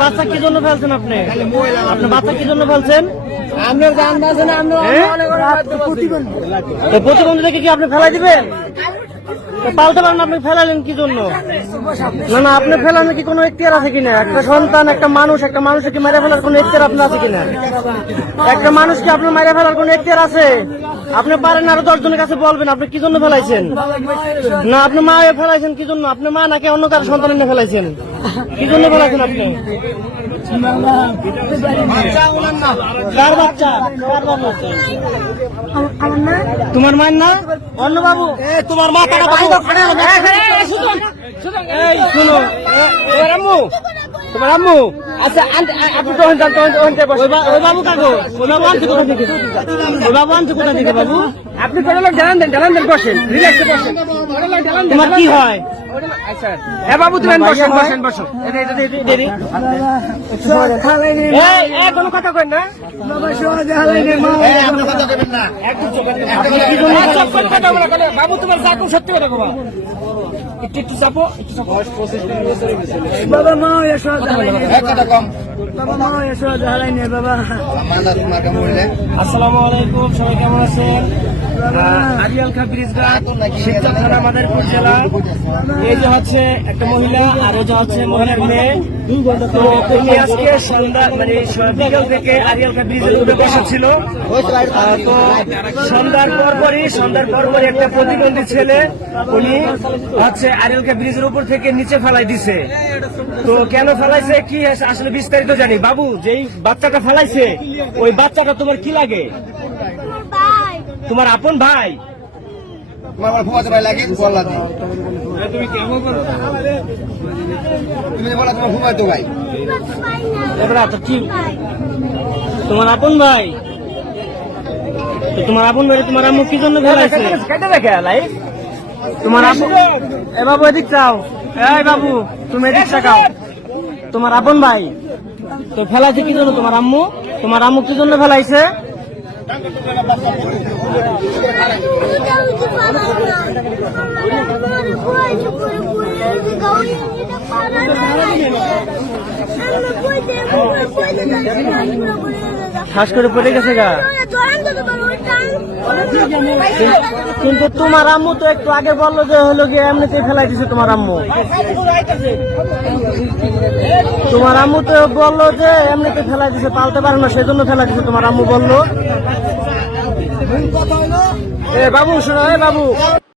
বাচ্চা কি জন্য ফেলছেন আপনি? আপনি বাচ্চা কি জন্য ফেলছেন আপনার আপনার প্রতিবন্ধী দেখে কি আপনি ফেলাই দিবেন পালতে পারেন আপনি ফেলালেন কি জন্য না না আপনি ফেলানোর কি কোনো এখতিয়ার আছে কিনা একটা সন্তান একটা মানুষ একটা মানুষকে মেরে ফেলার কোনো এখতিয়ার আপনার আছে কিনা একটা মানুষকে আপনার মেরে ফেলার কোনো এখতিয়ার আছে আপনি পারেন আরও দশ জনের কাছে বলবেন আপনি কি জন্য ফেলাইছেন? না আপনি মা ফেলাইছেন কি জন্য? আপনি মা নাকি অন্য কারও সন্তান এনে ফেলাইছেন? কি জন্য ফেলাইছেন আপনি? কার বাচ্চা? কার বাচ্চা তোমার মায়ের না অন্য বাবু তোমার মা টাকা শুনো তোমার আম্মু তোমার আম্মু। আচ্ছা আপনি তো ওখানে যান, তো ওখানে- ওখানে বসেন। ওই বাবু কাকু ওই বাবু আনছে কোথা থেকে? ওই বাবু আনছে কোথা থেকে বাবু? আপনি কোনো লোক জানান দেন জানান দেন বসেন রিল্যাক্সে বসেন। তোমার কি হয়? হ্যাঁ বাবু তুমি বসেন কোনো কথা আচ্ছা, ফেলাইছেন? কোনো কথা বলো না, বাবু তোমার যা সত্যি কথা কবা। একটু একটু চাপো একটু চাপো। বাবা মা Lòng বাবা মা এসো জ্বালাই নে বাবা। আসসালামু আলাইকুম সবাই কেমন আছেন? আরিয়াল খা ব্রিজঘাট শিবচর থানা মাদারীপুর জেলা। এই যে হচ্ছে একটা মহিলা আর এই যে হচ্ছে মহিলার মেয়ে। তো উনি আজকে সন্ধ্যা মানে বিকেল থেকে আরিয়াল খা ব্রিজের উপরে বসা ছিল তো সন্ধ্যার পর পরই সন্ধ্যার পর পরই একটা প্রতিবন্ধী ছেলে উনি হচ্ছে আরিয়াল খা ব্রিজের উপর থেকে নিচে ফেলাই দিছে। তো কেন ফেলাইছে? কি আসলে বিস্তারিত জানি বাবু যেই বাচ্চাটা ফেলাইছে ওই বাচ্চাটা তোমার কি লাগে? তোমার আপন ভাই? তোমার ঘুমাতে ভাই লাগে বললা তুমি তুমি বলা তোমার ঘুমাইতো ভাই। এবার আচ্ছা ঠিক তোমার আপন ভাই? তোমার আপন ভাই তোমার আম্মু কি জন্য ফেলাইছে? কেটে দেখে তোমার আব্বু এ বাবু এদিক চাও এই বাবু তুমি এদিক চাকাও তোমার আপন ভাই? তো ফেলাইছে কি জন্য তোমার আম্মু? তোমার আম্মু কি জন্য ফেলাইছে? শ্বাস করে পড়ে গেছে গা। কিন্তু তোমার আম্মু তো একটু আগে বলল যে হলো গিয়ে এমনিতেই ফেলাই দিছে তোমার আম্মু। তোমার আম্মু তো বলল যে এমনিতে ফেলাই দিছে পালতে পারে না, সেজন্য ফেলাই দিছে তোমার আম্মু বলল। এ বাবু, শোনো, এ বাবু।